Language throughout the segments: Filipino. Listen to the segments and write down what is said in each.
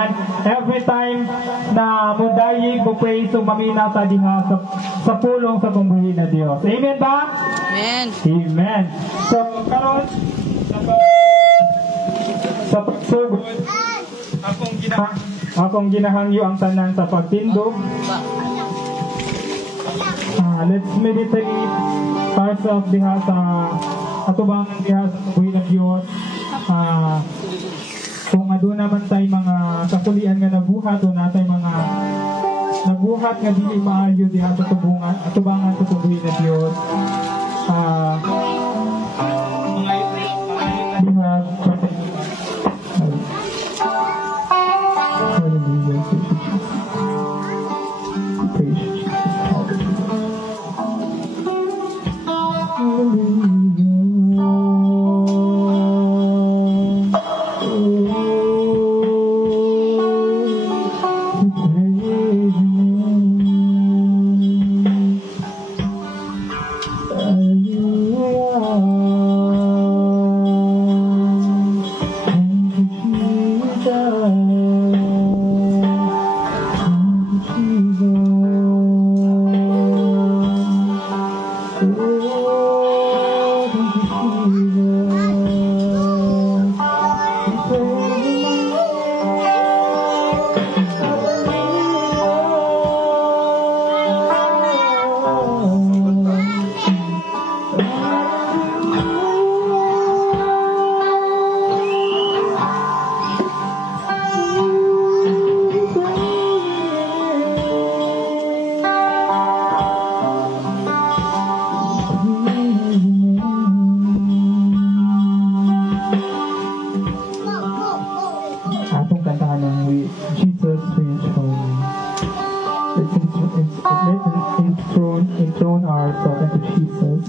Amen. Every time na mudayig mo praise o mamina ta diha sa pulong sa pambuhi na Dios. Amen ba? Amen. Amen. So karon sa pagsugod akong ginahangyo ang tanan sa pagtindog. Let's meditate ourselves diha sa atubangan diha sa pambuhi na Dios. Kung aduna man tay mga kakulian nga nabuhat o natay mga nabuhat nga dili maayo diha sa atubangan sa pambuhi na Dios. Enthrone ourselves into Jesus.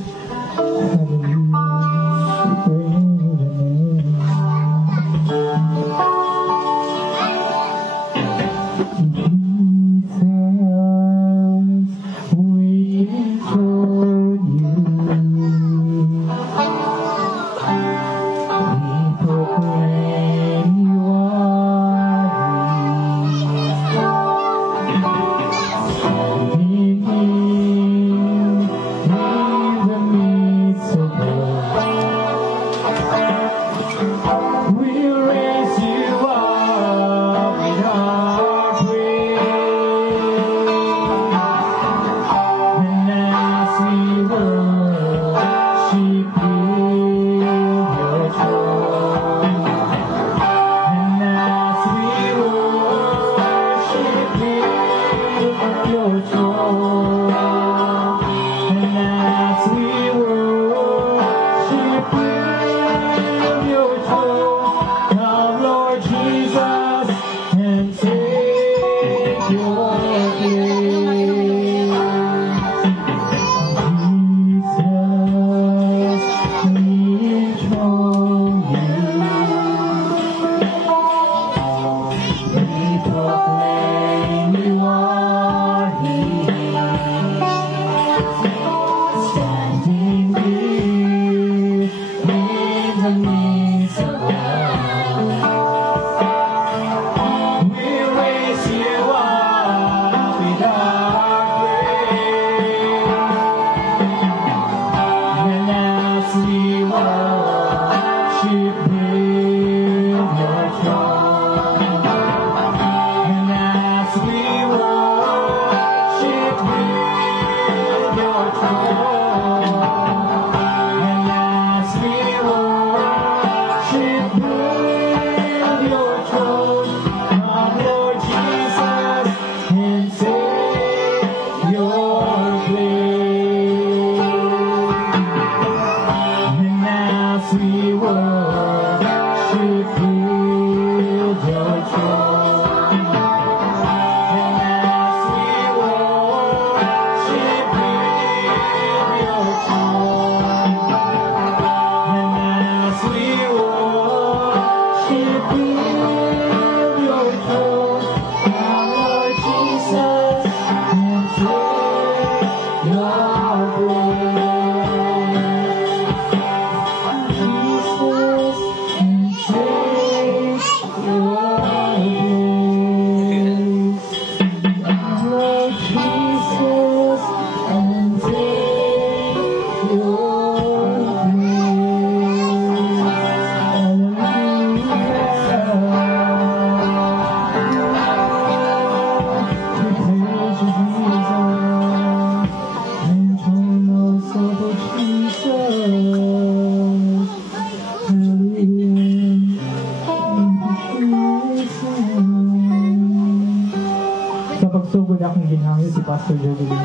sa pagsugod akong ginhangyo si Pastor Jovelyn.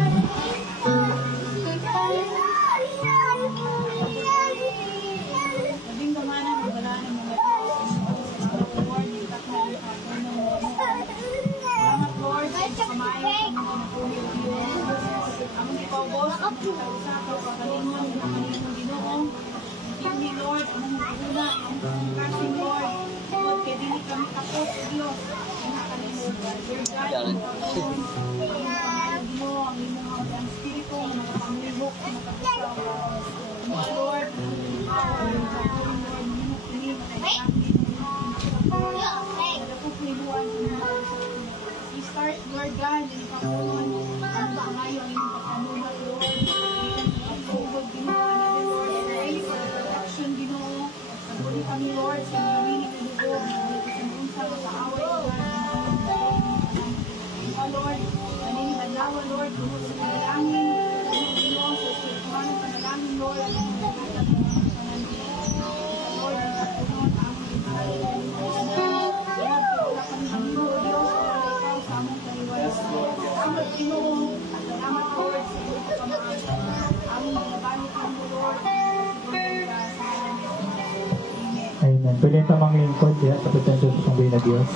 Amen. Pwede tamang lingkod ya sa presensya sa Panginoon na Diyos.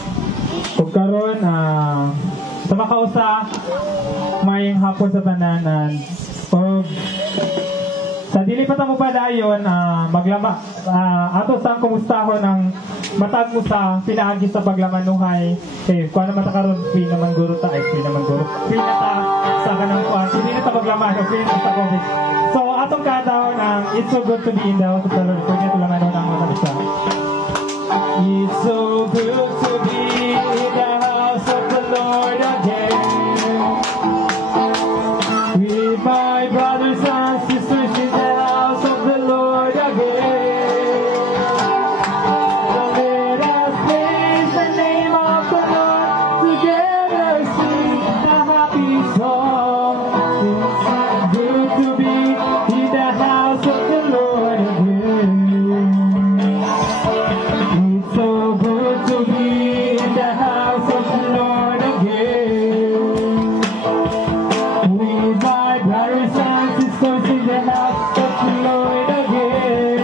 Kung karon sa makausa may hapon sa tanan o sa dili pa tamo padayon maglama ato sa kumustahon ang matag mo sa pinaagi sa paglamanuhay kuan naman ta karon free naman guro ta free naman guro free na ta sa kanang kuan dili na ta maglaman free na sa COVID. So atong kadawon it's so good to be in the house of the Lord. Pwede tulangan ang mga isa. It's so good to be in the house of the Lord again. With my brothers and sisters in the house of the Lord again. So let us praise the name of the Lord together, sing a happy song. It's good to be in the house of the Lord again. It's so good to be in the house of the Lord again. With my brothers and sisters in the house of the Lord again.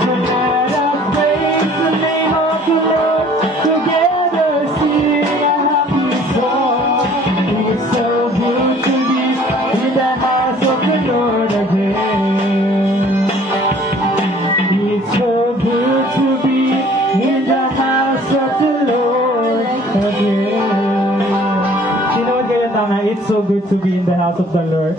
So let us praise the name of the Lord together, sing a happy song. It's so good to be in the house of the Lord again. It's so good to be in the house of the Lord again. Sino kayo tama? It's so good to be in the house of the Lord.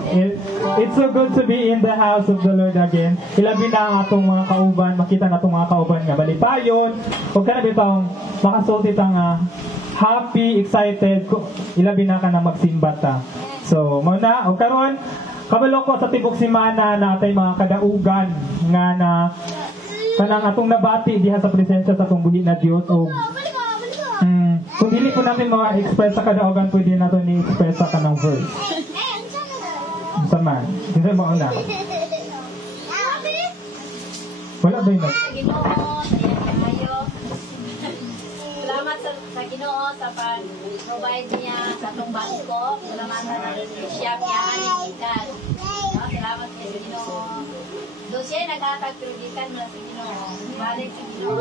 It's so good to be in the house of the Lord again. Ilabi na ang atong mga kauban, makita na atong mga kauban nga balipayon. Huwag ka na bitang makasultit ang happy, excited. Ilabi na ka na magsimba ta. So, muna, o karon, kabalo ko sa tibok simana na atay mga kadaugan nga na kanang atong nabati diha sa presensya sa atong buhi na Dios o kung dili po natin express sa kadaugan pwede nato ni express sa kanang verse. Sama, hindi mo na. Wala ba yun? Salamat sa Ginoo sa pag-provide niya sa atong bangko. Salamat sa siya piyahan ni Gitan. Salamat sa Ginoo. Doon siya nagtatag pero Gitan mo sa Ginoo. Balik sa Ginoo.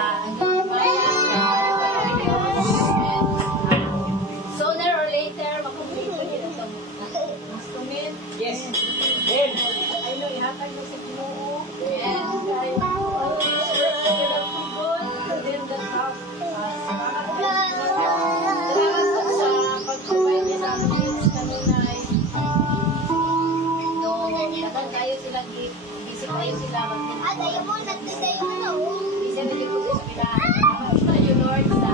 Ang sooner or later, makumpleto niya itong instrument. Yes. I know, ihatag mo sa Ginoo. Yes. Kayo sila mag-dayo mo, nagdayo mo. Isa na yung puso sila. Tayo Lord sa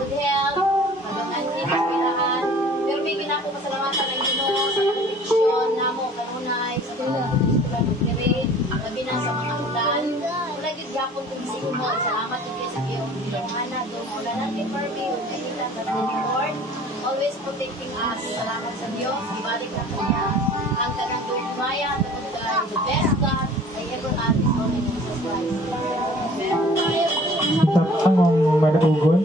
good health, magangan din ang pirahan. Pero may ginapapasalamatang ng Ginoo sa proteksyon namo kanunay sa mga mag-grade, labi na sa mga ulan. Wala gid gyapon kung sigmo. Salamat ug sa iyo. Bilangana do wala natin Barbie ug kita sa Lord. Always protecting us. Salamat sa Dios. Ibalik na kanya ang tanang dumaya at the best God I ever had is only Jesus Christ. Ang madaugon.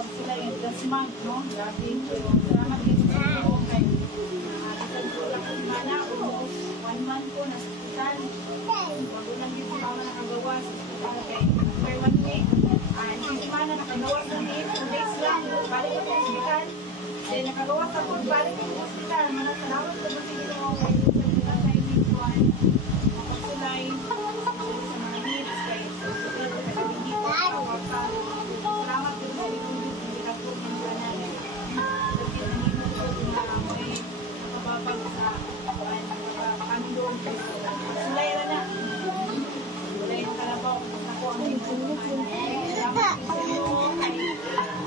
pag sila yung last month, no? Grabe yung salamat dito sa iyo kay isang kulang ko mana, almost 1 month ko nasa hospital. Bago lang din si mama nakagawa sa hospital kay for 1 week. Hindi si mana nakagawa sa day, 2 days lang. Balik ko sa hospital. Then nakagawa sa food, balik ko sa hospital. Mga salamat ko ba sige mo kay sa Chinese one. Makasulay sa mga needs kay hospital ko sa hindi ko salamat din sa iyo hindi ka po ng kanan. Kasi nanino ko na may nakababag sa kami doon. Sulay na na. Sulay na kalabaw. Ako ang hinsunuhan. Salamat din sa iyo kay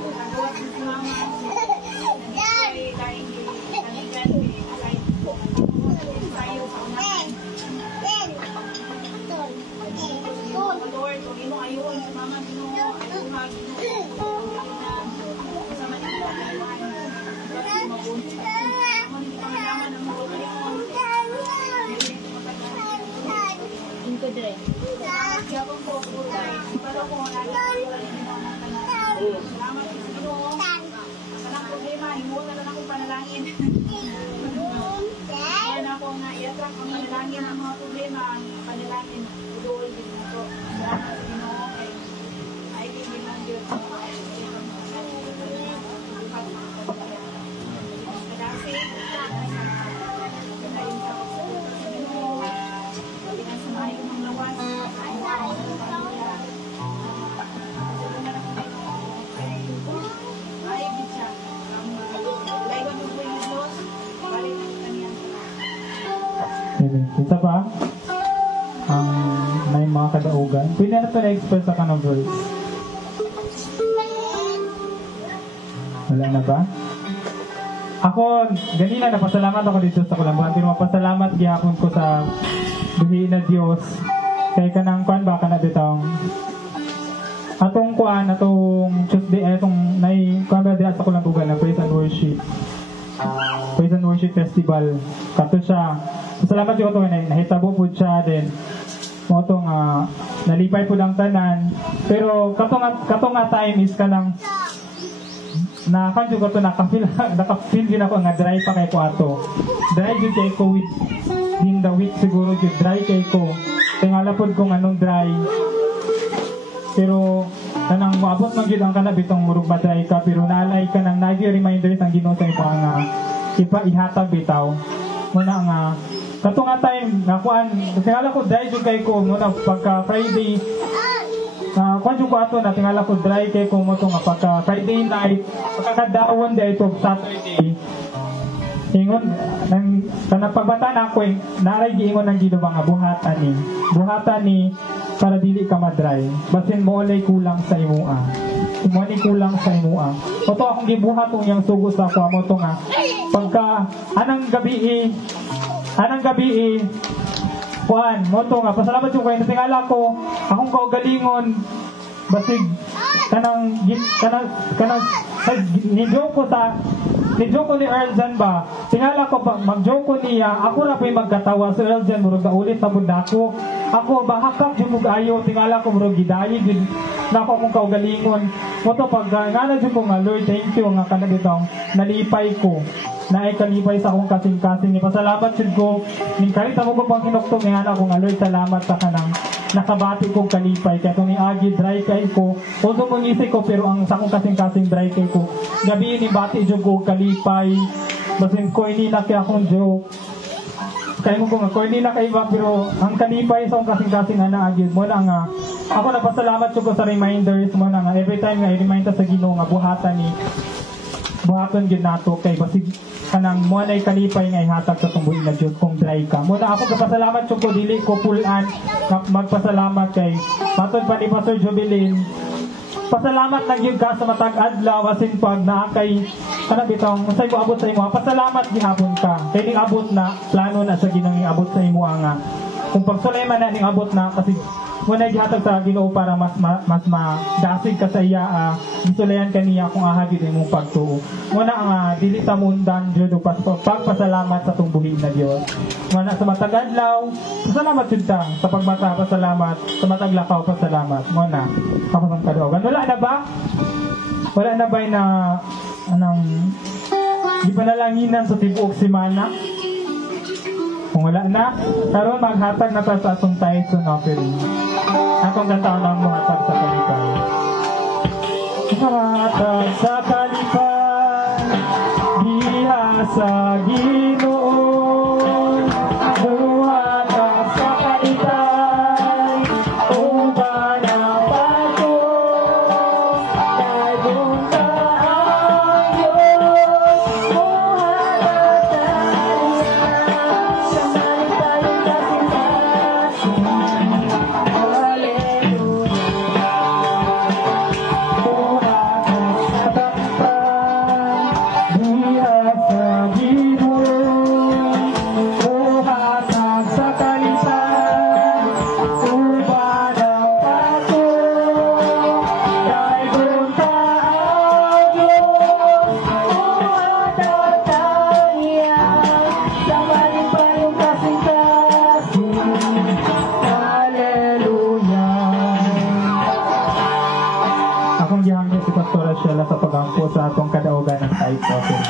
nagawa si mama. Kay dahil kanigan kay tayo sa unahan. Lord, kung ino ayon sa mama Ginoo, ayun mag sa Manila ayun. Kasi mabunti ka. Hindi pa malaman ng mga kayon. Inko dire. Yapon po po tayo. Pero kung wala na salamat sa Ginoo. Kanang problema, himuon na lang akong panalangin. Ayan ako nga, iatrak ang panalangin ng mga problema, ang panalangin, udool din na to. Salamat sa Ginoo kay ay hindi lang Diyos sa mga kadasi, ayun sa Ginoo, pinasamayo ng lawas, ayun sa pamilya. Ay, bitsa. Laywan mo po yung Diyos, balik ang kaniyang Amen. Isa pa, may mga kadaugan. Pwede na ito na-express sa kanong verse. Wala na ba? Ako, ganina napasalamat ako dito sa Kulambuan. Pero mapasalamat gihapon ko sa buhi na Diyos. Kaya kanang kuan ba ka na ditong atong kuan, atong Tuesday, atong kuan ba diya sa Kulambuan na Praise and Worship. Praise and Worship Festival. Kato siya. Salamat yung ito na nahitabo po siya din. Mo itong nalipay po lang tanan. Pero kato nga time is ka lang nakanjo ko ito nakafeel din ako nga dry pa kay ko ato. Dry din kay ko with in the week siguro yung dry kay ko. Tingala po kung anong dry. Pero kanang maabot man yun ang kanabitong murug ba dry ka. Pero naalay ka ng nag-reminders ang Ginoo sa ipa nga ihatag bitaw. Muna nga kato nga time, nakuan, tingala ko dry jud kay ko muna pagka Friday. Kuan jud ko ato na tingala ko dry kay ko mo to nga pagka Friday night, pagkakadaon day to Saturday. Ingon nang kanapabata na ko naray giingon nang Ginoo nga buhatan ni. Buhatan ni para dili ka madry. Basin mo olay kulang sa imuha. Umani kulang sa imuha. Oto akong gibuhat ung yang sugo sa ako mo to nga pagka anang gabi kuan mo to nga pasalamat yung kayo natingala ko akong kaugalingon basig kanang ni-joke ko ni Earl Jan ba tingala ko mag-joke ko niya ako na pa yung magkatawa so Earl Jan murag na ulit sabod na ako bahakak yung ayo tingala ko murag gidayi din na ako akong kaugalingon mo to pag nga na dyan ko nga Lord thank you nga kanabitong nalipay ko na ay kalipay sa akong kasing-kasing. Ipasalamat siya ko. Karita mo ko pang hinuktong nga ako nga Lord, salamat sa kanang nakabati kong kalipay. Kaya kung ni-agi, dry kay ko. Although mong isip ko, pero ang sa akong kasing-kasing dry kay ko. Gabi ni bati dyan ko kalipay. Basin ko, hindi na kaya akong joke. Kaya mo ko nga, ko hindi na kaya iba, pero ang kalipay sa akong kasing-kasing nga naagid mo na nga. Ako napasalamat siya ko sa reminders mo na nga. Every time nga, i-remind sa Ginoo nga buhatan ni buhaton gyud nato kay basig kanang mo nay kalipay nga ihatag sa tumbuin na Dios kung dry ka. Muna ako gapasalamat ko dili ko pulan magpasalamat kay patod pa ni Pastor Jubilin. Pasalamat na gyud ka sa matag adlaw asin pag naa kay kana bitong unsay mo abot sa imo. Pasalamat gihapon ka. Kay ning abot na plano na sa Ginoo ning abot sa imo nga. Kung pagsulay man na ning abot na kasi muna gihatag sa Ginoo para mas madasig ka sa iya gisulayan kaniya kung ahagid imong pagtuo. Muna ang dili ta mundan jud pagpasalamat sa tungbuhin na Dios. Muna sa matag adlaw, pasalamat jud ta sa pagbata pasalamat, sa matag lakaw pasalamat. Muna ako sang kadaugan. Wala na ba? Wala na ba na di pa nalanginan sa tibuok semana? Kung wala na, karon maghatag na ta sa atong tithes and offering. Atong kataon ang muhatag sa kalipay. Hatag sa kalipay, diha sa Ginoo. Muhatag sa kalipay, uban ang pagod. Kay bunta ang Diyos, muhatag tayo sa kalipay kasing-kasing. Hallelujah. Akong gihangyo si Pastora Sheila sa pag-ampo sa atong kadaugan ng tithes offering.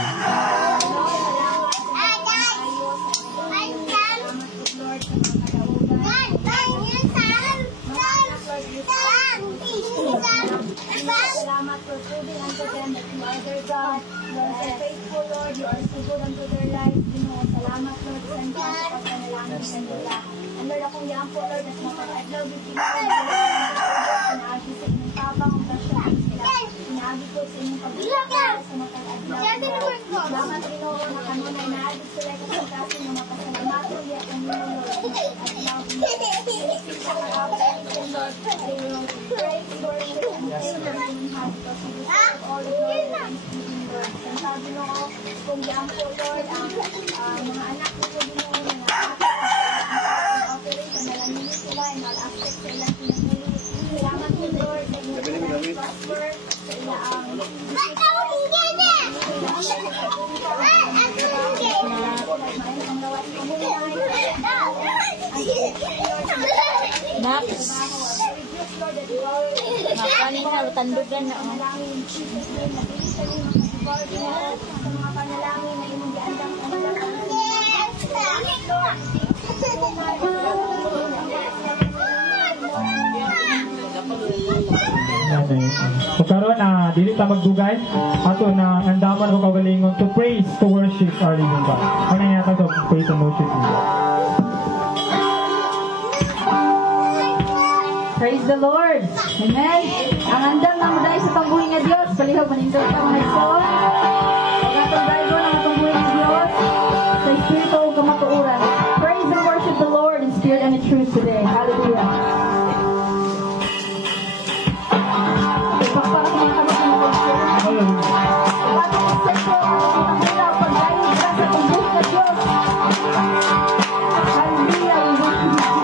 Salamat for proving unto them that you are their God. Lord, so faithful, Lord, you are so good unto their lives. Ginoo, salamat, Lord, sa inyo sa pagpanalangin sa nila. And Lord, akong yampo, Lord, at mapag-adlaw, bigyan naagi sa inyong tabang, ang grasya sila. Naagi ko sa inyong pagbilang sa mapag-adlaw. Salamat, Ginoo, na kanunay naagi sila kasing-kasing na mapasalamat, Lord, at ang Lord, at love, sa pag-apelitin, Lord, they will praise, worship, and thank you in heart, because you deserve all the glory and speaking, Lord. And sabi mo, kung yan po, Lord, ang mga anak mo po, Ginoo, mga offering, panalangin sila, and all aspects sa ilang pinagmuli. Salamat po, Lord, that you will prosper sa ilang Max. Makanin na, tandugan na. So karon dili ta magdugay ato na andaman ko kagalingon to praise, to worship our living God. Ano nga to praise and worship God. Praise the Lord. Amen. Ang andam na muday sa tambuhin nga Dios, palihog manindot ka mga igsoon. Ang atong daygo ng atong buhay nga Dios sa espiritu ug kamatuoran. Praise and worship the Lord in spirit and in truth today. Hallelujah. Ipakpara ko mga kamay ng pagkakas. Atong sekto, atong mula, pagdahin ka sa tambuhin nga Dios. Hallelujah. We worship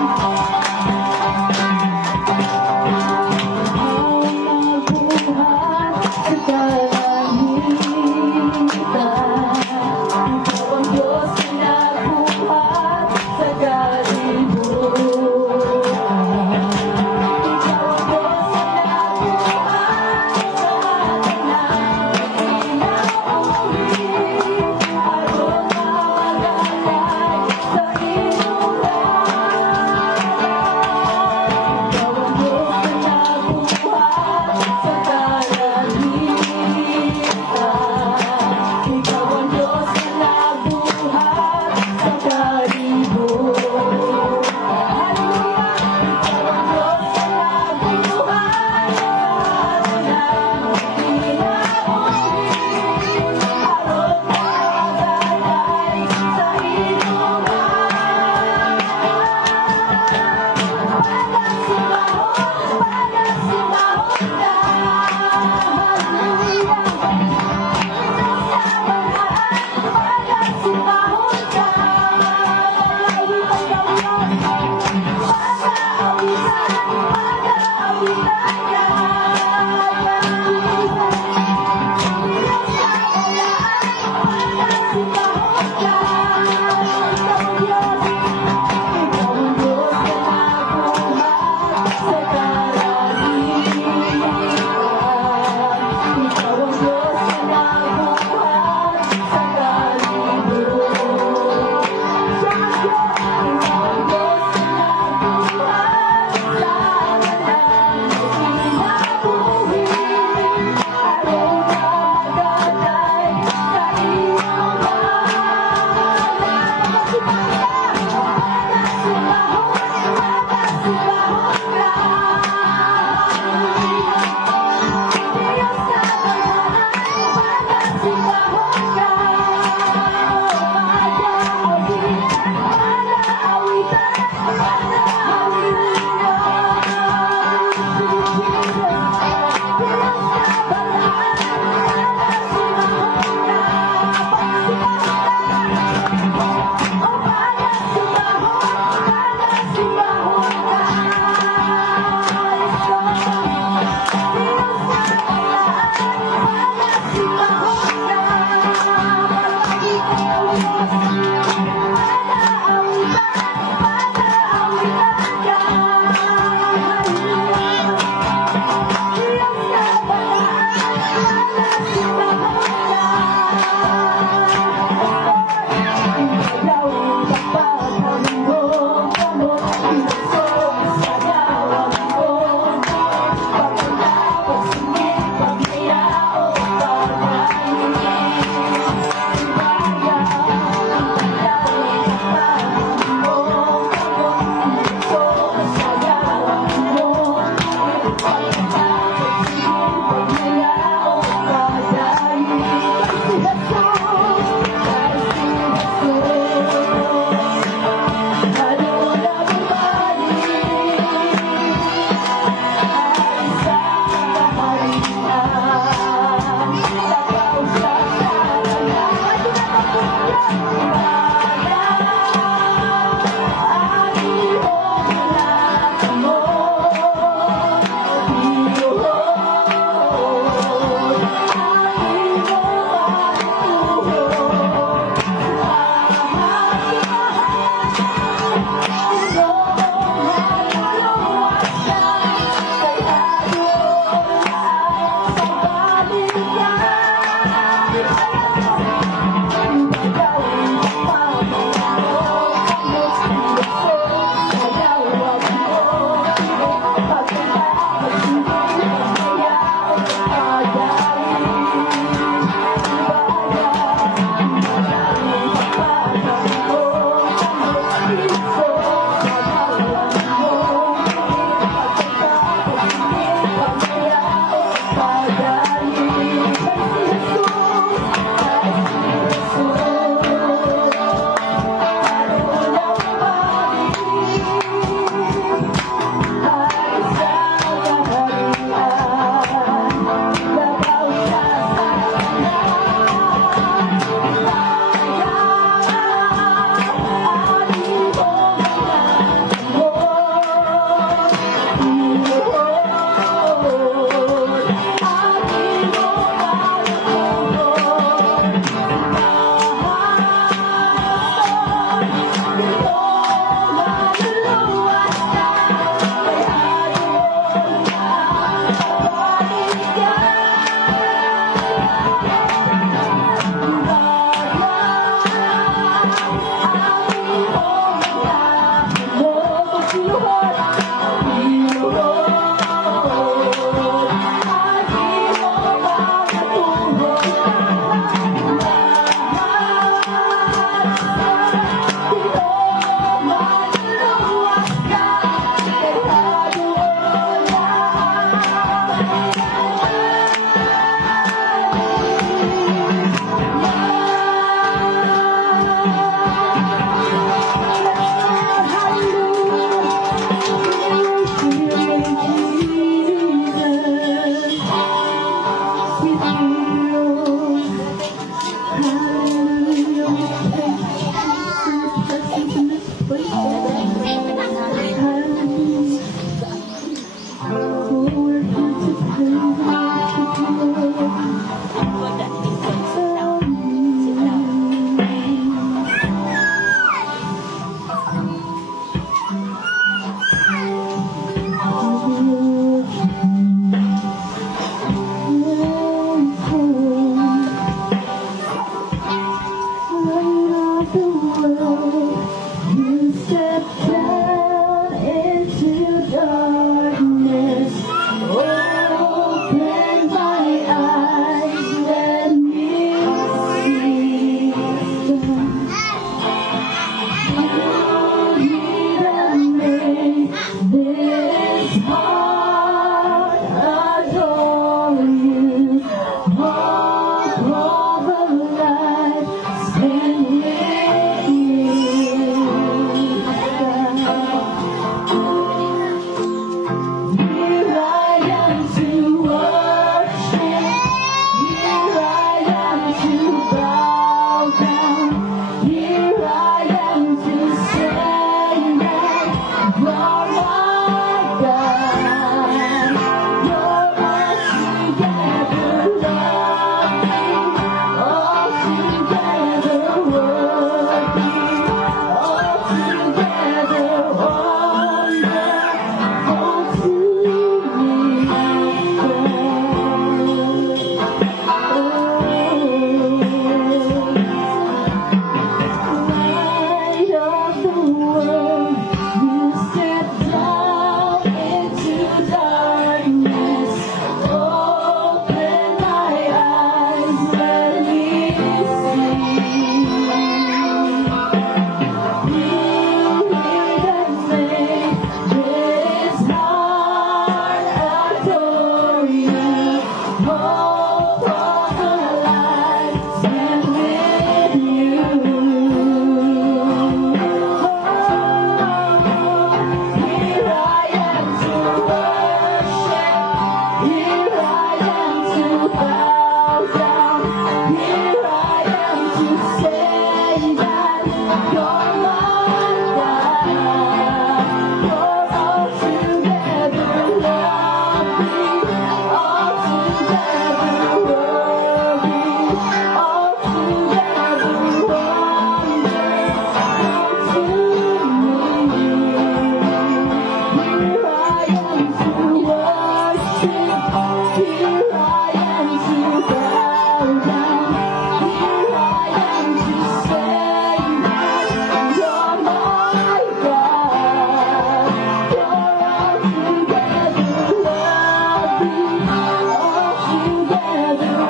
you, Jesus. Together,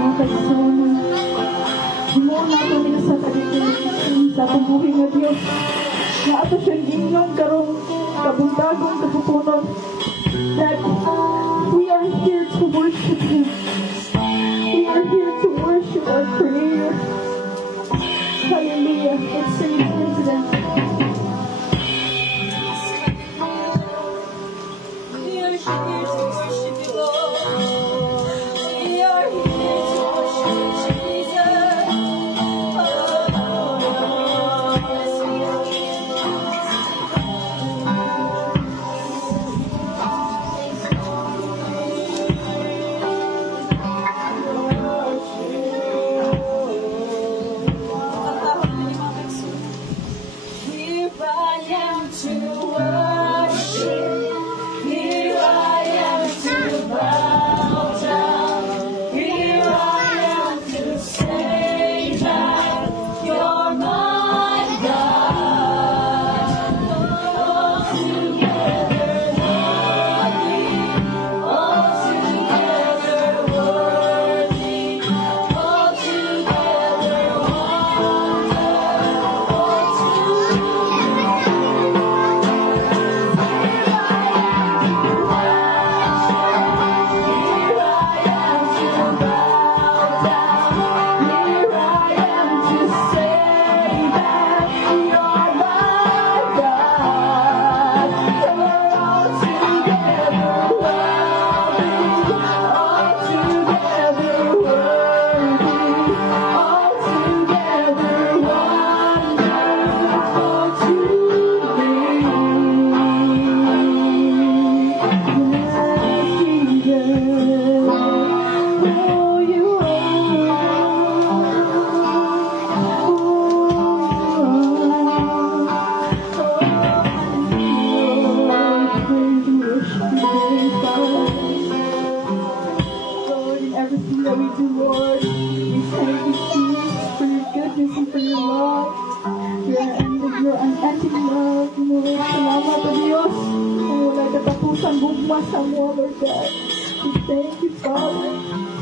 Mga kaisama, himuon nato nila sa kalimutan sa pambuhi nga Diyos. Na ato siyang inyong karong kabuntagong kapupunon. That we are here to worship Him. We are here to worship our Creator. Hallelujah. Let's sing praise to them. We are here to worship you, Lord. We are here to worship Jesus. Here I am to worship. Here I am to bow down. Here I am to say that you're my God. Altogether worthy, altogether Lord, in everything that we do, Lord, we thank you, Jesus, for your goodness and for your love. Your unending love, Lord. Salamat o Diyos. Kung wala katapusan gugma sa mo, Lord God. We thank you, Father.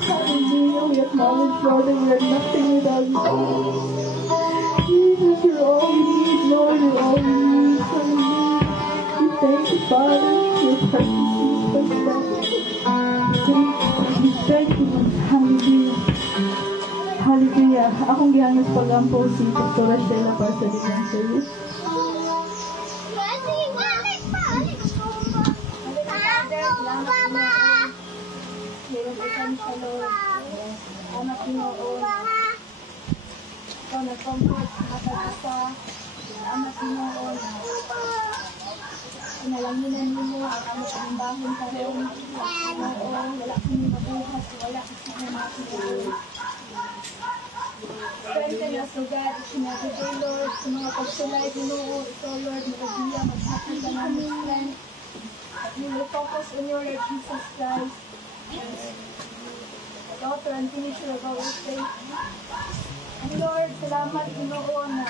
Hallelujah. We acknowledge, Lord, that we are nothing without you. Jesus, you're all we need, Lord. You're all we need. Hallelujah. We thank you, Father, for your presence in this place. We thank you, Lord. Hallelujah. Hallelujah. Akong gihangas pagampo si Dr. Sheila para sa divine service. Anak Pinoon, ikaw nag-comfort sa katagasa, anak Pinoon, inalanginan mo ang aming panimbahon sa rin, Pinoon, wala kami mabuhat, wala kasi na mga Pinoon. Strengthen us, O God, isinagagay, Lord, sa mga pagsulay, Pinoon, ito, Lord, magagila, maghapon ka namin strength, at we will focus on your Lord Jesus Christ, the author and finisher of our faith. And Lord, salamat Pinoon na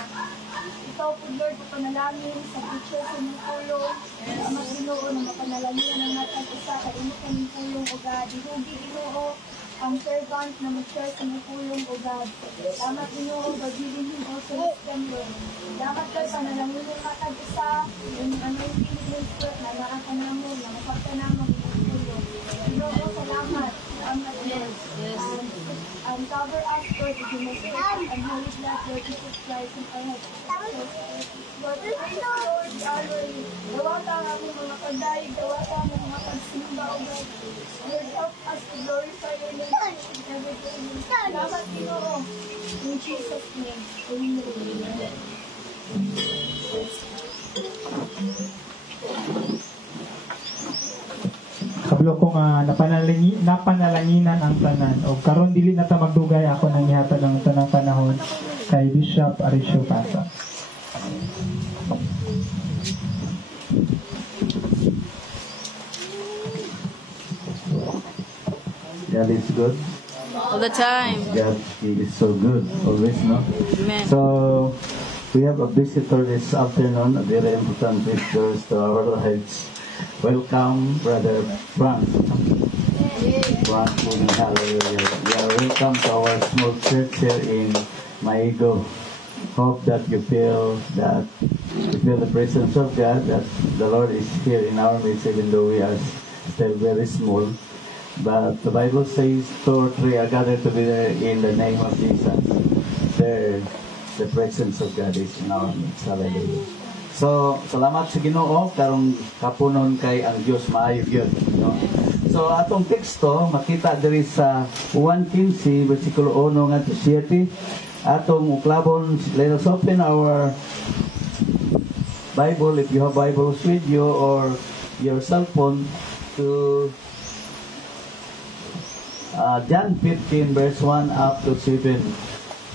ikaw po Lord panalangin sa picture sa inyong tulong. Salamat Pinoon na mapanalangin ang natin isa sa inyong kaming tulong o God. Ihugi Ginoo ang servant na mag-share sa inyong tulong o God. Salamat Ginoo, bagilin him also this September. Salamat Lord panalangin ang natin isa yung anointing ng Spirit na naakanamon, na mapagkanamon ang tulong. Ginoo, salamat. Salamat Lord. And cover us, Lord, with your mercy and holy blood, Lord Jesus Christ, in our heads. Lord, praise the Lord, Lord. Dawata ang aming mga pagdaig, dawata ang mga pagsimba, O God. Lord, help us to glorify your name in everything. Salamat, Ginoo. In Jesus' name, amen. Kablo ko nga napanalanginan ang tanan o karon dili na ta magdugay ako nang ihatag ang tanang panahon kay Bishop Arisio Pasa. God is good. All the time. God is so good always, no? Amen. So we have a visitor this afternoon, a very important visitor to our lives. Welcome, Brother Frank. One King, hallelujah. You are welcome to our small church here in Maigo. Hope that you feel the presence of God, that the Lord is here in our midst, even though we are still very small. But the Bible says 2 or 3 are gathered together in the name of Jesus. There, the presence of God is in our midst. Hallelujah. So, salamat sa Ginoo karong kapunon kay ang Dios maayo gyud, no? So, atong teksto makita diri sa 1:15 bersikulo 1 ngadto 7. Atong uklabon, let us open our Bible if you have Bibles with you or your cell phone to John 15 verse 1 up to 7.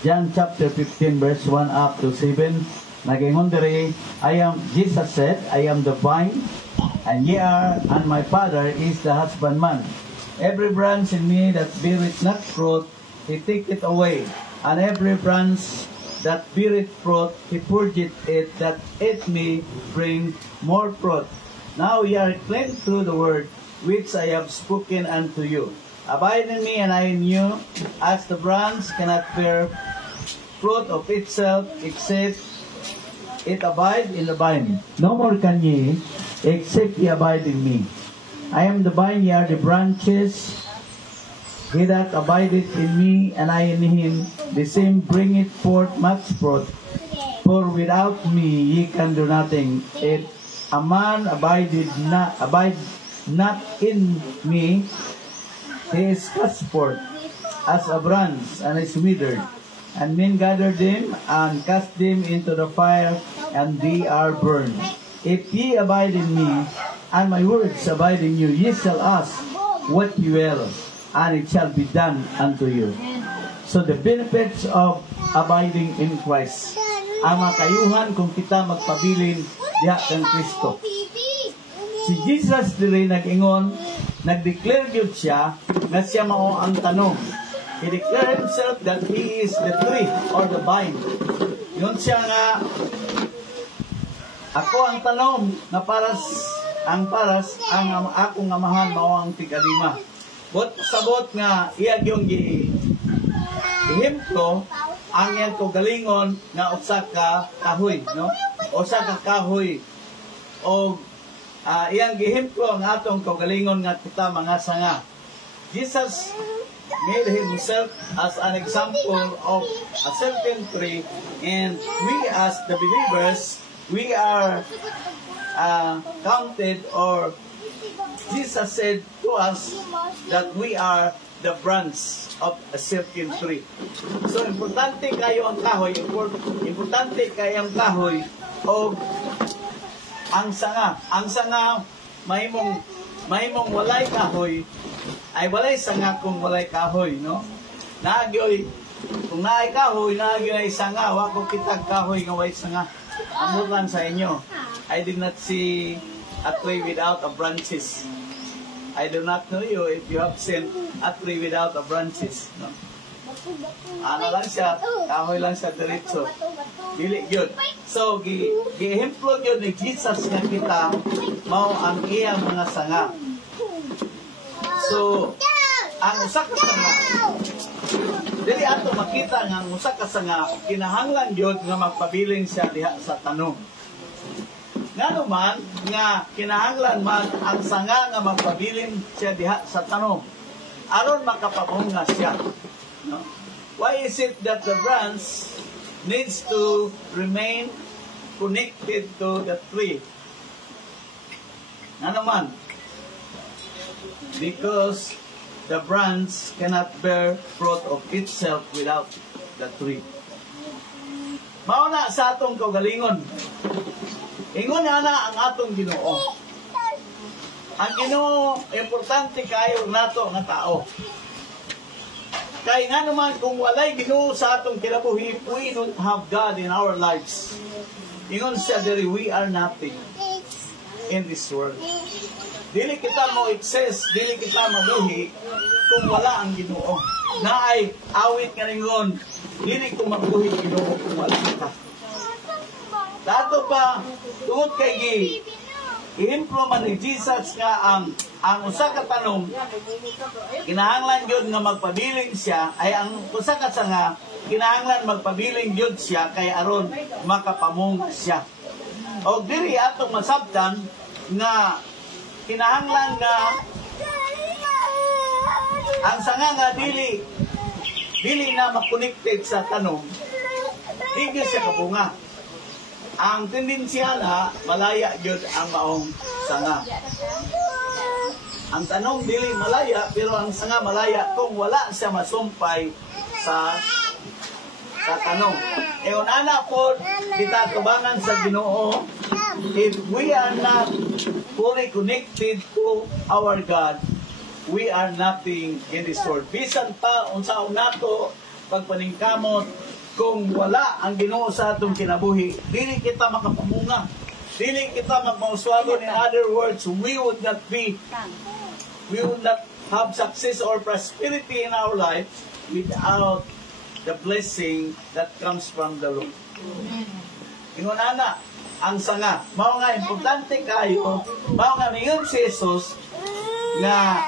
John chapter 15 verse 1 up to 7. Nagingon diri, Jesus said, I am the vine, and ye are, and my Father is the husbandman. Every branch in me that beareth not fruit, he taketh away, and every branch that beareth fruit, he purgeth it, that it may bring more fruit. Now ye are clean through the word which I have spoken unto you. Abide in me, and I in you, as the branch cannot bear fruit of itself, except it abide in the vine. No more can ye, except ye abide in me. I am the vine, ye are the branches. He that abideth in me, and I in him, the same bringeth forth much fruit. For without me ye can do nothing. If a man abide not in me, he is cast forth as a branch, and is withered. And men gather them, and cast them into the fire, and they are burned. If ye abide in me, and my words abide in you, ye shall ask what ye will, and it shall be done unto you. So the benefits of abiding in Christ. Ang makayuhan kung kita magpabilin diha kang Kristo. Si Jesus dili nag-ingon, nag-declare yun siya na siya mao ang tanong. He declared himself that he is the tree or the vine. Yun siya nga, ako ang tanong na ang akong amahan mao ang tigalima. But sabot nga iyag yung ihimko ang iyang kagalingon nga usa ka kahoy, no? Usa ka kahoy o iyang gihimko ang atong kagalingon nga kita mga sanga. Jesus made himself as an example of a certain tree, and we as the believers, we are counted, or Jesus said to us that we are the branch of a certain tree. So importante kayo ang kahoy, importante kayo ang kahoy o ang sanga. Ang sanga mahimong walay kahoy, ay walay sanga kung walay kahoy, no? Naagyoy, kung naay kahoy, naagyoy ay sanga, wako kitag kahoy nga walay sanga. Amutan sa inyo, I did not see a tree without a branches. I do not know you if you have seen a tree without a branches, no? Ano lang siya, kahoy lang siya diretso. Dili yun. So, gihimplog yun ni Jesus nga kita, mao ang iyang mga sanga. So, ang usa ka sanga, dili ato makita nga ang usa ka sanga kinahanglan yun nga magpabiling siya diha sa tanong. Ngano man nga kinahanglan man ang sanga nga magpabiling siya diha sa tanong aron makapabunga siya, no? Why is it that the branch needs to remain connected to the tree? Ngano man? Because the branch cannot bear fruit of itself without the tree. Mauna sa atong kaugalingon. Ingon na ang atong Ginoo. Ang Ginoo, importante kayo nato nga tao. Kaya nga naman, kung walay Ginoo sa atong kinabuhi, we don't have God in our lives. Ingon siya diri, we are nothing in this world. Dili kita mo exist, dili kita mabuhi kung wala ang Ginoo. Naay awit nga ningon, dili ko mabuhi Ginoo kung wala ka. Dato pa tungod kay i-implo man ni Jesus nga ang usa ka tanom kinahanglan gyud nga magpabiling siya, ay ang usa ka sanga kinahanglan magpabiling gyud siya kay aron makapamong siya. O diri atong masabtan nga kinahanglan nga ang sanga nga dili na makonected sa tanom, di siya kabunga. Ang tendensya na malaya gyud ang maong sanga. Ang tanong dili malaya, pero ang sanga malaya kung wala siya masumpay sa tanong. Eon ana po kita tubangan sa Ginoo, if we are not fully connected to our God, we are nothing in this world. Bisan pa unsaon nato pagpaningkamot, kung wala ang Ginoo sa atong kinabuhi, dili kita makapamunga, dili kita magmauswagon. In other words, we would not have success or prosperity in our life without the blessing that comes from the Lord. Ingon ana ang sanga, mao nga importante kayo, mao nga mingon si Jesus nga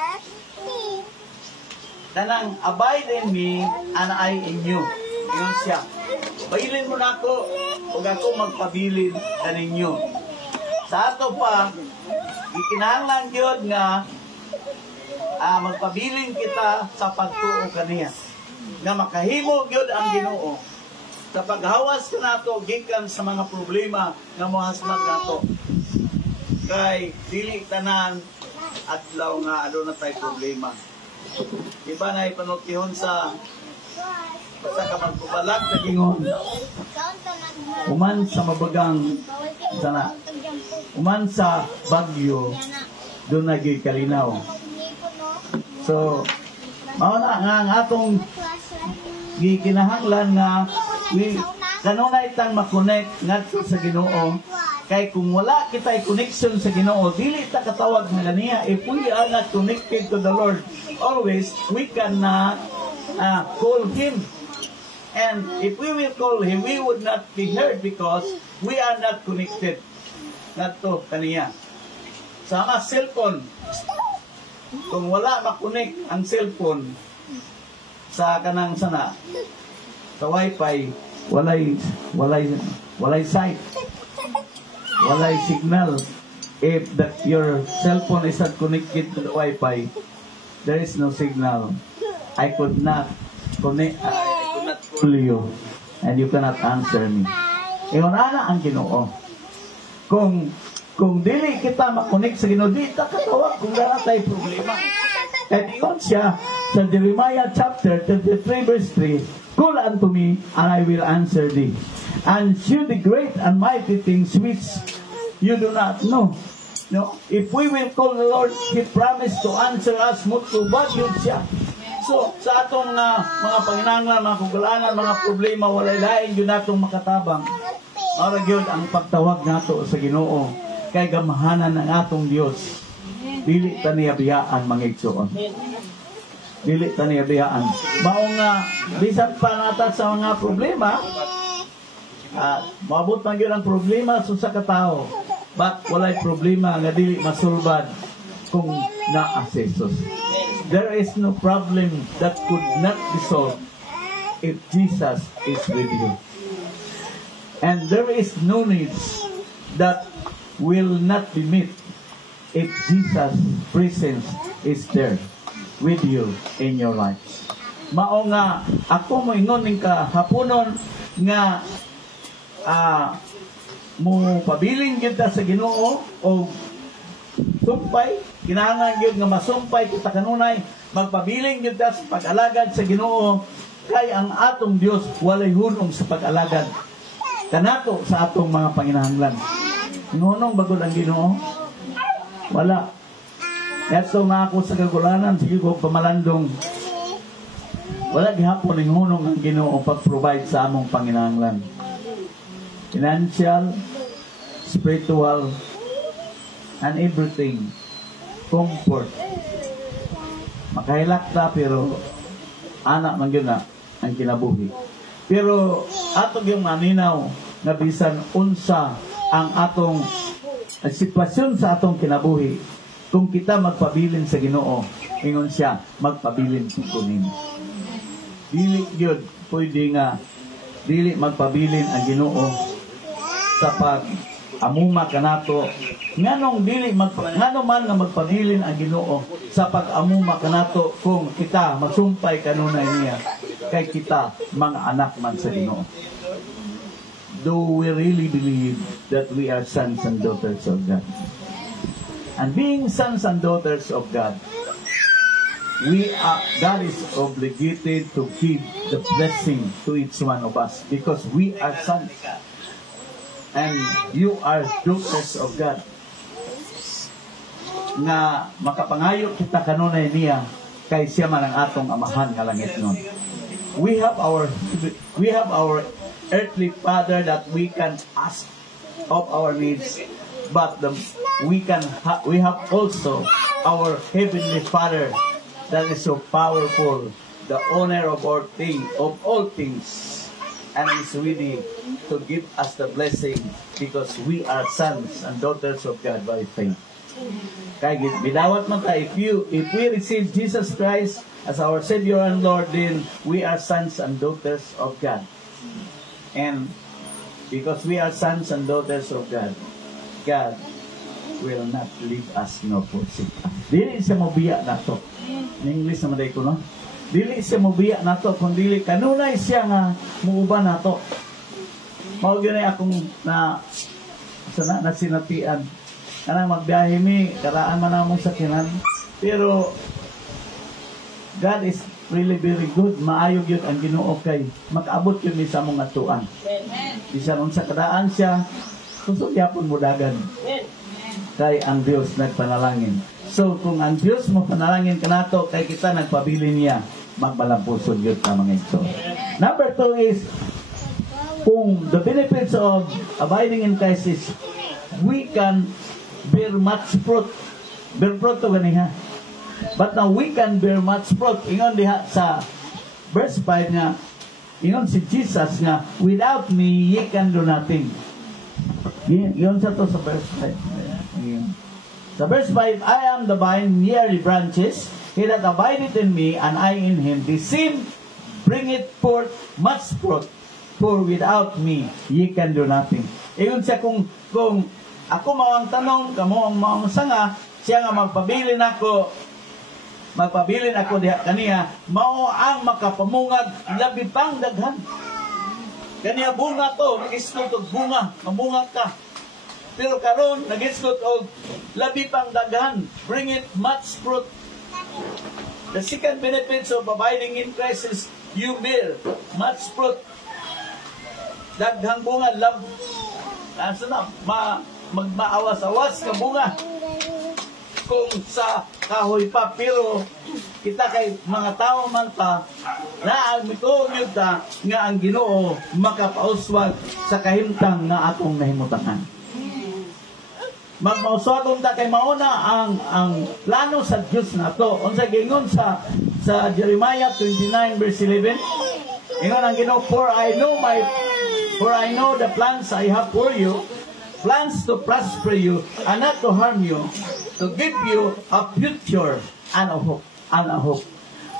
tanang abide in me and I in you. Ingon siya, pabilin mo na ako ug ako magpabilin kaninyo. Sa ato pa ikinahanglan gyud nga magpabilin kita sa pagtuo kaniya, nga makahimo gyud ang Ginoo sa paghawas nato gikan sa mga problema nga mohaslat nato. Kay dili tanan adlaw nga aduna tay problema. Iba na ipanutihon sa basta ka magpubalag na gingon. Uman sa mabagang sana. Uman sa bagyo doon naging kalinaw. So, mauna nga ang atong gikinahanglan nga kanunay tang makonek ngadto sa Ginoo. Kay kung wala kita connection sa Ginoo, dili ta katawag nga niya. If we are not connected to the Lord always, we cannot call Him. And if we will call Him, we would not be heard because we are not connected ngadto kaniya. Sama cellphone, kung wala makonek ang cellphone sa kanang sana sa wifi, walay sight, walay signal. If your cellphone is not connected to the wifi, there is no signal. I could not call you and you cannot answer me. Iyon ana ang Ginoo. Kung dili kita makonek sa Ginoo, di ta katawag kung wala tay problema. And iyon siya sa Jeremiah chapter 33 verse 3, call unto me and I will answer thee, and shew the great and mighty things which you do not know. No? If we will call the Lord, He promised to answer us mutu bagyod siya. So, sa atong mga panginahanglan, mga kugalanan, mga problema, walay lain yun natong makatabang. Mara gyud ang pagtawag nato sa Ginoo kay gamahanan ng atong Dios. Dili ta niya biyaan mga igsoon. Dili ta niya biyaan. Mao nga bisan pa nata sa mga problema, maabot man gyud ang problema sa katao. But walay problema nga dili masulbad kung naa si Jesus. There is no problem that could not be solved if Jesus is with you. And there is no needs that will not be met if Jesus' presence is there with you in your life. Mao nga ako mo ingon ning kahaponon nga mo pabiling gyud ta sa Ginoo o sumpay, kinahanglan gyud nga masumpay kita kanunay, magpabiling gyud ta sa pag-alagad sa Ginoo kay ang atong Dios walay hunong sa pag-alagad kanato sa atong mga panginahanglan. Ngunong bagod ang Ginoo? Wala. Yato nga ako sa kagulanan, sige ko pamalandong. Wala gihapon ning hunong ang Ginoo pag-provide sa among panginahanglan. Financial, spiritual, and everything. Comfort. Makahilak ta pero anak man yun na ang kinabuhi. Pero atong yung maninaw na bisan unsa ang atong ang sitwasyon sa atong kinabuhi, kung kita magpabilin sa Ginoo, ingon siya, magpabilin kunin. Dili gyud pwede nga dili magpabilin ang Ginoo sa pag amuma kanato. Nganong ngano man nga magpabilin ang Ginoo sa pag-amuma kanato kung kita magsumpay kanunay niya kay kita mga anak man sa Ginoo. Do we really believe that we are sons and daughters of God? And being sons and daughters of God, God is obligated to give the blessing to each one of us because we are sons and you are daughters of God. Nga makapangayo kita kanunay niya kay siya man ang atong amahan nga langit nun. We have our earthly father that we can ask of our needs, but we have also our heavenly Father that is so powerful, the owner of all things, and is ready to give us the blessing because we are sons and daughters of God by faith. Kaya bidawat man tayo, if we receive Jesus Christ as our Savior and Lord, then we are sons and daughters of God. And because we are sons and daughters of God, God will not leave us nor forsake us. Dili siya mobiya na to. In English naman day ko, no? Dili siya mobiya na to, kung dili kanunay siya nga muuban na to. Mao gyud ay akong na sinatian. Kanang magbiyahe mi, karaan man namong sakinan. Pero God is really very good. Maayo gyud ang Ginoo kay makaabot yun mi sa among atuan. Bisan unsa kadaan siya, kusog yapon mo dagan. Kay ang Dios nagpanalangin. So kung ang Dios mo panalangin kanato kay kita nagpabilin niya, magbalampuson gyud ka mga igsoon. Number 2 is kung the benefits of abiding in Christ is we can bear much fruit. Bear fruit to ganiha. But now we can bear much fruit. Ingon diha sa verse 5 nga, ingon si Jesus nga, without me ye can do nothing. Yun sa to sa verse 5. Sa verse 5, I am the vine, ye are the branches. He that abideth in me, and I in him, the same bringeth forth much fruit. For without me, ye can do nothing. Ingon siya kung ako mawang tanong, kamo ang mawang sanga, siya nga magpabilin ako diha kaniya, mao ang makapamungag labi pang daghan. Kaniya bunga to, nag-istot og bunga, mabunga ka. Pero karon nag-istot og labi pang daghan, bring it much fruit. The second benefits of abiding in Christ is you bear much fruit. Daghang bunga, asa na, magmaawas-awas ka bunga. Kung sa kahoy pa, pero kita kay mga tao man pa na mituod ta nga ang Ginoo makapauswag sa kahimtang nga atong nahimutangan. Magmauswagon ta kay mauna ang plano sa Dios nato. Unsa gingon sa Jeremiah 29 verse 11? Ingon ang Ginoo, for I know the plans I have for you, plans to prosper you and not to harm you, to give you a future and a hope.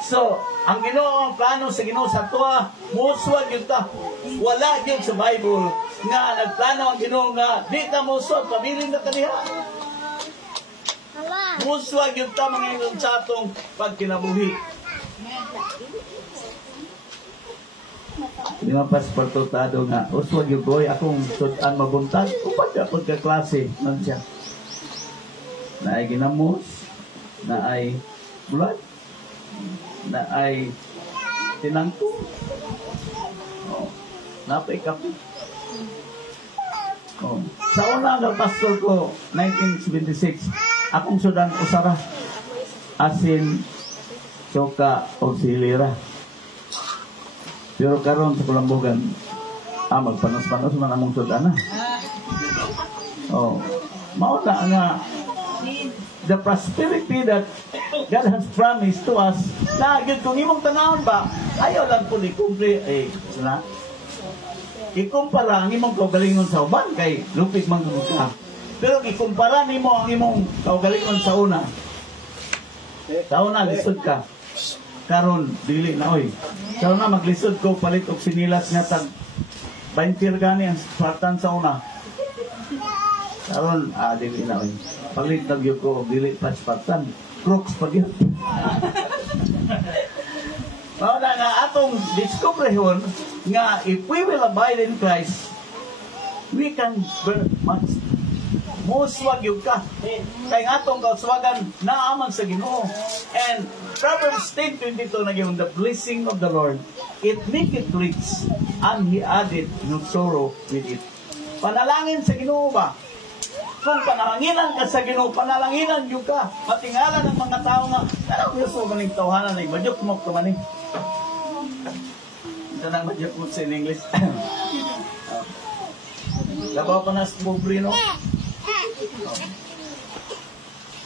So, ang Ginoo, ang plano sa Ginoo sa tuwa, muswag yun ta. Wala yun sa Bible nga nagplano ang Ginoo nga di ta muswag, pabilin na kaniha. Muswag yun ta mga ingon sa atong pagkinabuhi. Lima paspartotado nga, uswag yung boy, akong sudan mabuntag, upat ka pagkaklase, nun siya. Na ay ginamos, na ay blood, na ay tinangko, napay kape. Sa una ng pastor ko, 1976, akong sudan usara, asin, soka, o silira. Pero karon sa Kulambugan, magpanos-panos man among sudan na. Mauna nga, the prosperity that God has promised to us, na kung imong tanawon ba, ayaw lang po ni-kumpre, ikumpara ang imong kaugalingon sa uban, kay lupig manggugod ka. Pero ikumpara nimo ang imong kaugalingon sa una. Sa una, lisod ka. Karon dili na oy. Sa una, maglisod ko, palit og sinilas nga tag 20 gani ang Spartan sa una. Karon, dili na oy. Palit na gyud ko og dili pa Spartan. Crooks pa gyud. Mao na nga atong discoverehon nga if we will abide in Christ, we can burn much. Muswag yun ka. Kaya nga itong kauswagan naaman sa Ginoo. And Proverbs 10:22 na yun, the blessing of the Lord, it maketh rich, and He added no sorrow with it. Panalangin sa Ginoo ba? Kung panalanginan ka sa Ginoo, panalanginan yun ka. Matingala ng mga tao nga, ano ko yung maning tawhanan ay madyok mo ka maning. Ito na madyok mo sa English. Labaw pa na sa bubrino.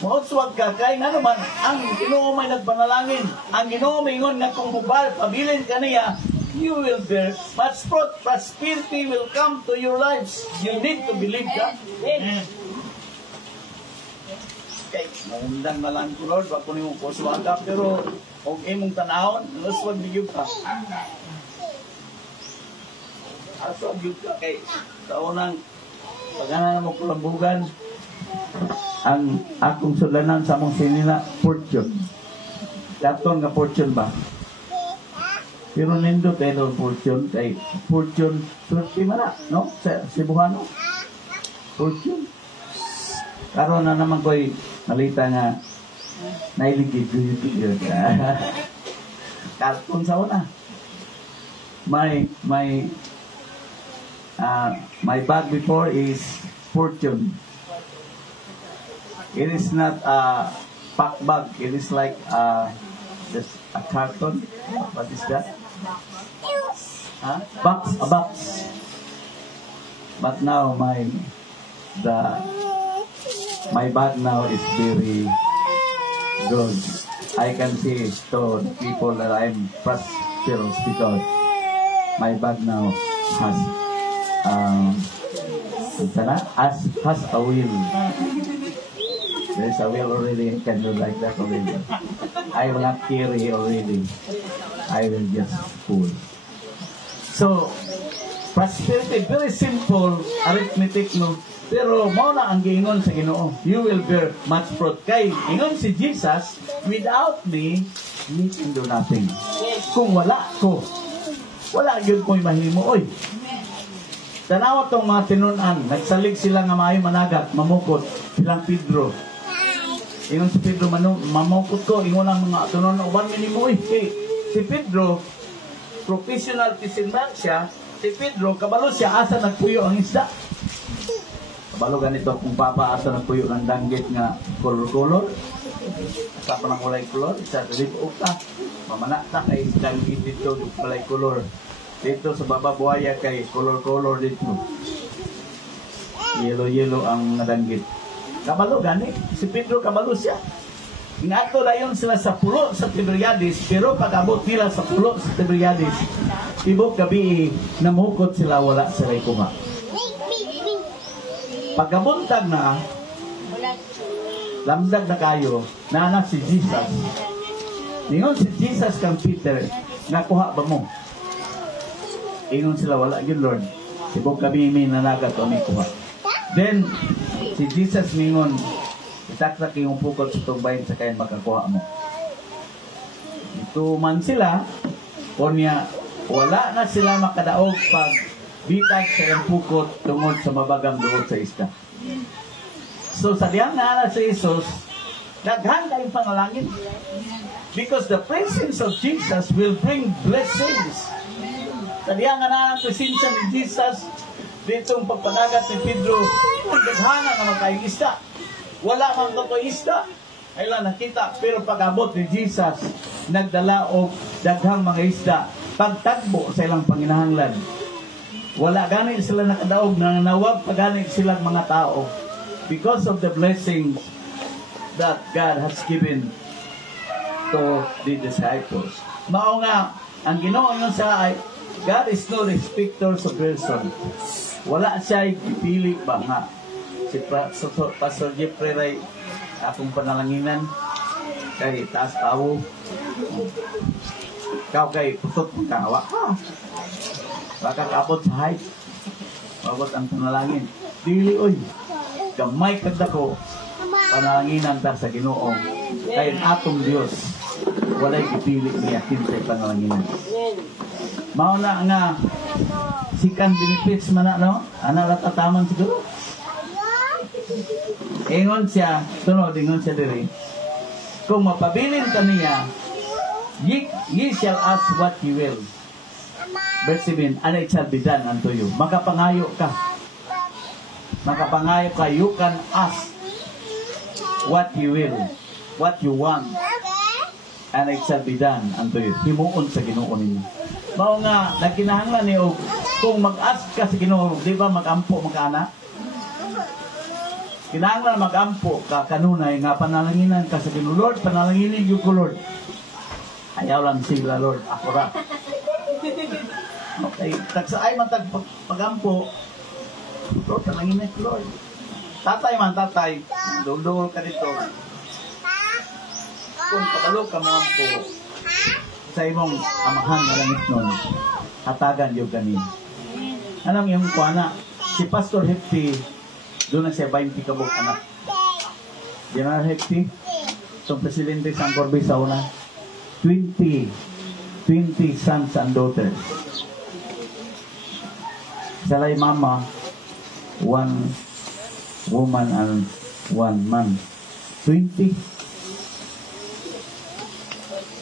Mauswag ka kay nga naman ang Ginoo may nagpanalangin. Ang Ginoo mingon nga kung pabilin ka niya, you will bear much fruit. Prosperity will come to your lives. You need to believe that. Okay, maundang na lang ko Lord, wag ko nimo kuswag ka, pero kung imong tanahon, luswag bigyo ka. Aswag yun ka kay sa unang pagana mo kulambugan, ang akong sulanan sa mong sinina, fortune. Daton nga fortune ba? Pero nindo tayo fortune, kay fortune, swerte man na, no? Sa Cebuano. Fortune. Karon na naman ko'y malita nga, nailigid yun. Karton sa una. My bag before is fortune. It is not a pack bag. It is like just a carton. What is that? Box, a box. But now my bag now is very good. I can see to people that I'm prosperous because my bag now has a wheel. There's a wheel already. Can you like that already? I will not carry already. I will just pull. So, prosperity, very simple arithmetic, no? Pero mo na ang giingon sa Ginoo, you will bear much fruit. Kay ingon si Jesus, without me, you can do nothing. Kung wala ko, wala yun ko'y mahimo. Oy, tanaw tong mga tinunan, nagsalig sila nga maayo managat, mamukot, silang Pedro. Ingon si Pedro, mamukot ko, ingon ang mga tunon, uban minimo. Si Pedro, professional fisherman siya, si Pedro, kabalo siya, asa nagpuyo ang isda. Kabalo ganito, kung papaasa nagpuyo ng danggit nga color-color, asa pa ng walay color, isa rip-up ka, mamanata kay danggit dito, walay color. Dito sa baba buhaya kay color-color dito. Yellow-yellow ang nadanggit. Kabalo gani. Si Pedro kabalo siya. Inato dayon sila sa pulo sa Tiberiades, pero pag-abot nila sa pulo sa Tiberiades, tibok gabi namukot sila, wala sila ikuha. Pagkabuntag na, lamdag na kayo, naanak si Jesus. Ningon si Jesus kang Peter, nakuha ba mo? Ingon sila, wala yun Lord. Tibok kami nanagat o may kuha. Then, si Jesus mingon, itaktak yung pukot sa tugbayin sa kayan makakuha mo. Ito man sila, kunya, wala na sila makadaog pag bitag sa yung pukot tungod sa mabagang duot sa isda. So, sa diyang naala sa Jesus, daghan kayong panalangin. Because the presence of Jesus will bring blessings. Sa diyang naala ang presensya ni Jesus, ditong pagpanagat ni Pedro, daghana na magkayong isda. Wala mang toto'y isda. Ay lang nakita. Pero pag-abot ni Jesus, nagdala og daghang mga isda. Pagtagbo sa ilang panginahanglan. Wala ganit sila nakadaog, nananawag pa ganit silang mga tao. Because of the blessings that God has given to the disciples. Mao nga, ang Ginoo yun sa ay, God is no respecter of person. Wala siya ipili ba nga. Pastor Jeffrey Ray, akong panalanginan, kay taas tao. Ikaw kay putot mong kawa. Baka kaabot sa height. Abot ang panalangin. Dili, oy. Gamay kada ko. Panalanginan ta sa Ginoo. Kay atong Dios walay gipili niya kinsay panalanginan. Mao na nga sikan benefits man na, no? Ana lat ataman siguro. Ingon siya, tunod ingon siya diri. Kung mapabilin ka niya, ye shall ask what you will. Verse 7, and it shall be done unto you. Makapangayo ka. Makapangayo ka. You can ask what you will, what you want, and it shall be done unto you. Himuon sa Ginoo ninyo. Mao nga, nagkinahanglan niyo, kung mag-ask ka sa Ginoo, di ba mag-ampo, mag-ana? Kinahanglan mag-ampo ka kanunay nga panalanginan ka sa Ginoo. Lord, panalanginin yung ko, Lord. Ayaw lang sila, Lord. Ako ra. Okay. Tagsaay man pag-ampo. Lord, panalanginin ko, Lord. Tatay man, tatay. Dul-dul ka dito. Kung kabalo ka mo ampo, sa imong amahan na langit nun, hatagan yung ganin. Anong yung kuwana? Si Pastor Hefty, doon na siya 20 kabog anak. General Hefty, itong presidente sa Corby sa una, 20 sons and daughters. Salay mama, 1 woman and 1 man. 20.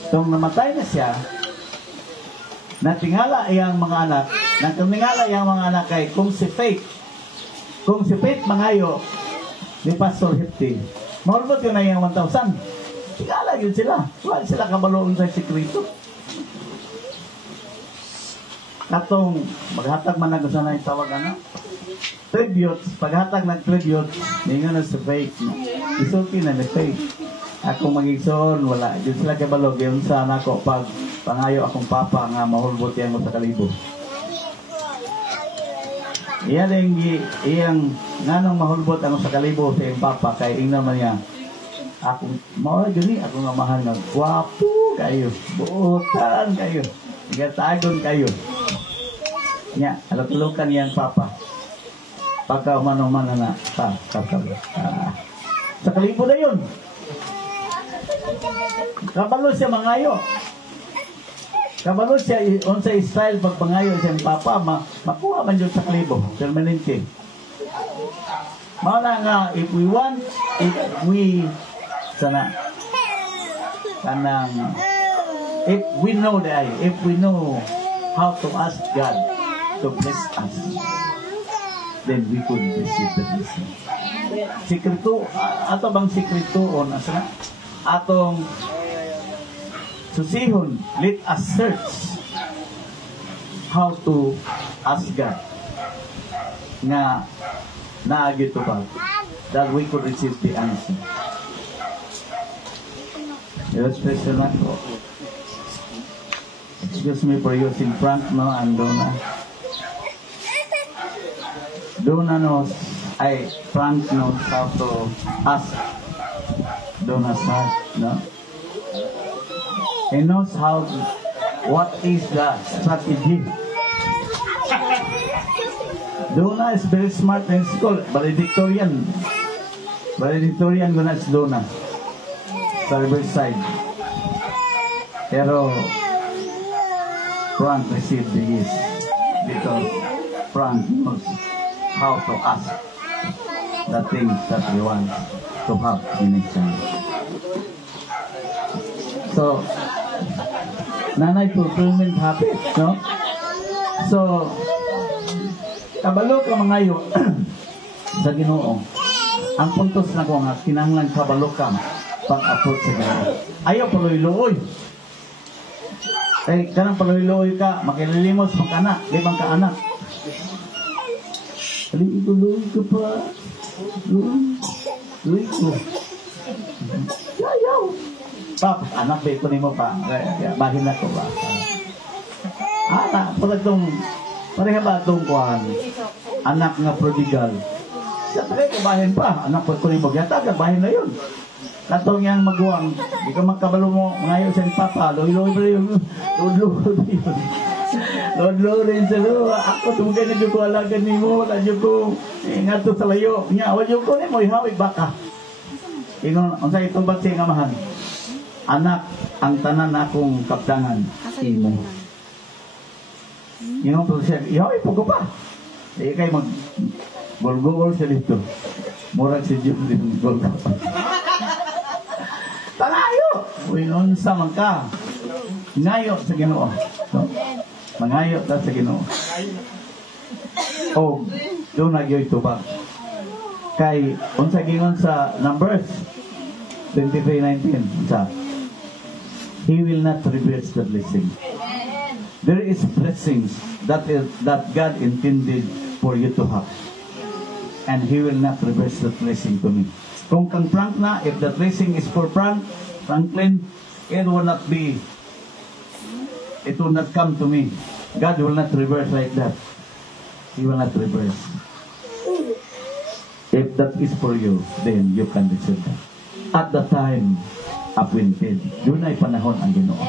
Itong namatay na siya, natingala iyang mga anak, natingala iyang mga anak kay kung si Faith mangayo ni Pastor Hefty, mahulbot yun na yung 1,000. Tingala yun sila. Wala sila kabaloon sa sekreto. Katong maghatag man na gusto na yung tawag tribute, paghatag ng tribute, ninyo na sa Faith. Isulti na ni Faith. Akong mag-igsoon, wala. Yun sila kabalog. Yun sana ako pag pangayo akong papa nga mahulbot yan mo sa kalibo. Iyang nanong mahulbot ang sa kalibo sa iyong papa kay ingnan man niya. Akong, mawala gani, akong nga mahal nga, guwapo kayo, buutan kayo, gatagon kayo. Nya, alatulokan yan papa. Pagka umano-umano na, sa kalibo na yun. Kabalo siya mangayo. Kabalo siya unsa style pag pangayo siyang papa makuha man jud sa kalibo permanente. Mao na nga if we know how to ask God to bless us, then we could receive the blessing. Sikreto ato bang sikreto on asa atong susihon, let us search how to ask God nga naagit to ba that we could receive the answer. Illustration na ko. Excuse me for using Frank, no, and Donna. Donna knows, Frank knows how to ask Donna's heart, no? He knows what is the strategy. Donna is very smart in school. Valedictorian guna si Donna. Sa Riverside. Pero Frank received his because Frank knows how to ask the things that he wants to have in exchange. So, nanay fulfillment habit, no? So, kabalo ka mangayo sa Ginoo. Ang puntos na ko nga, kinahanglan kabalo ka pag-approach sa Ginoo. Ayaw paloy-looy. Kanang paloy-looy ka, makililimos mong anak, limang ka anak. Kaling-looy ka pa. Looy ko. Yayaw. Pap, anak ba ito ni mo pa? Bahin na ko ba? Anak, parang pareha ba itong kuhan? Anak nga prodigal. Sa tagay kabahin pa, anak ko ni Magyata, kabahin na yun. Natong yang maguwang, di ka magkabalo mo, ngayon sa papa, loy-loy ba yun, loy-loy yun. Loy-loy sa lo, ako tumugay na dyan ko alagan ni mo, na dyan ko, nga to sa layo, nga, wala dyan ko ni mo, ihawig baka. Ingon, ang sa itong ba't siya ngamahan, anak, ang tanan akong kapdangan, imo. Ingon po siya, ihawig po ko pa. Di kayo mag-gol-gol siya dito. Murag si Jim din, gol-gol. Pangayo! Uy, sa man ka. Ngayo sa Ginoo. So, mangayo ta sa Ginoo. O, doon nagyo ito ba? Kay, unsa gingon sa Numbers 23:19, unsa? He will not reverse the blessing. There is blessings that God intended for you to have. And He will not reverse the blessing to me. Kung kang Frank na, if the blessing is for Franklin, it will not come to me. God will not reverse like that. He will not reverse. If that is for you, then you can receive that. At the time appointed, doon ay panahon ang Ginoo.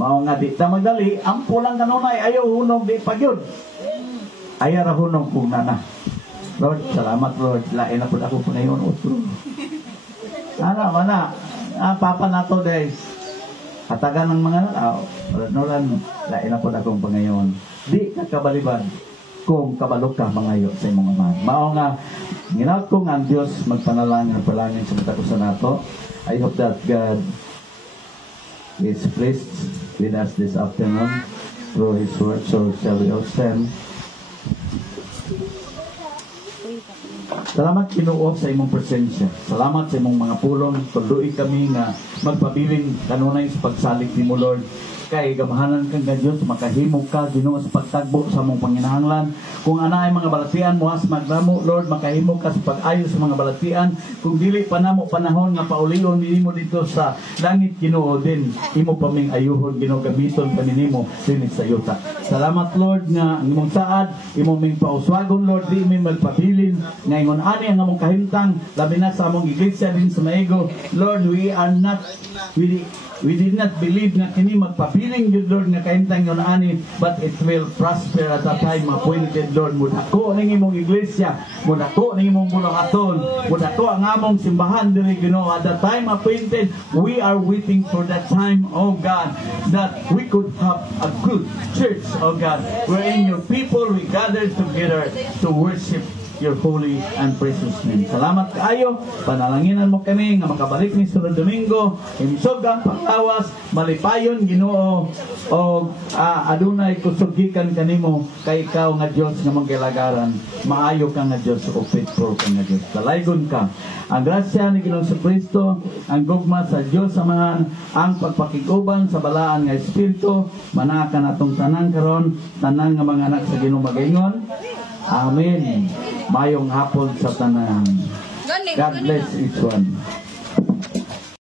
Mao nga di ta magdali, ang pulang kanunay ayaw hunong di pagyud. Ayaw ra hunong kung nana. Lord, salamat Lord. Lain na po ako po ngayon. Mana. Papa na to guys. Hatagan ng mga noran. Lain na po akong pangayon. Di ka kabaliban kung kabalok ka mangayo sa imong ama. Mao nga, ginawat ko nga ang Diyos magpanalangin at palangin sa mata ko sa nato. I hope that God is pleased with us this afternoon through His word. So shall we all stand? Salamat Ginoo sa imong presensya. Salamat sa imong mga pulong. Tuloy kami nga magpabiling kanunay sa pagsalig nimo Lord. Kay gamahanan kang Diyos, makahimo ka Ginoo sa pagtagbo sa among panginahanglan. Kung ana ay mga balatian mo as maglamo Lord, makahimo ka sa pag-ayo sa mga balatian. Kung dili pa namo panahon nga paulihon nimo dito sa langit Ginoo din, imo pa ming ayuhon Ginoo gamiton kaninimo dinhi sa yuta. Salamat Lord nga imong saad, imo ming pauswagon Lord, di mi magpabilin nga ingon ani ang among kahimtang labi na sa among iglesia din sa Maigo. Lord, we did not believe na kini magpapiling yun Lord nga kahimtang yun ani, but it will prosper at the time appointed Lord. Mudako ng imong iglesia, mudako ng imong bulahaton, mudako ang among simbahan diri Ginoo at the time appointed. We are waiting for that time, oh God, that we could have a good church, oh God, wherein your people we gather together to worship your holy and precious name. Salamat kaayo. Panalanginan mo kami nga makabalik ni sunod Domingo. Imsog ang pagtawas, malipayon Ginoo o adunay kusugikan kanimo kay ikaw nga Dios nga manggilagaran. Maayo ka nga Dios o faithful ka nga Dios. Dalaygon ka. Ang grasya ni Ginoong Kristo, ang gugma sa Dios Amahan, ang pagpakiguban sa balaan nga espiritu, manakan atong tanan karon, tanan nga mga anak sa Ginoo magaingon. Amen. Mayong hapon sa tanan. God bless each one.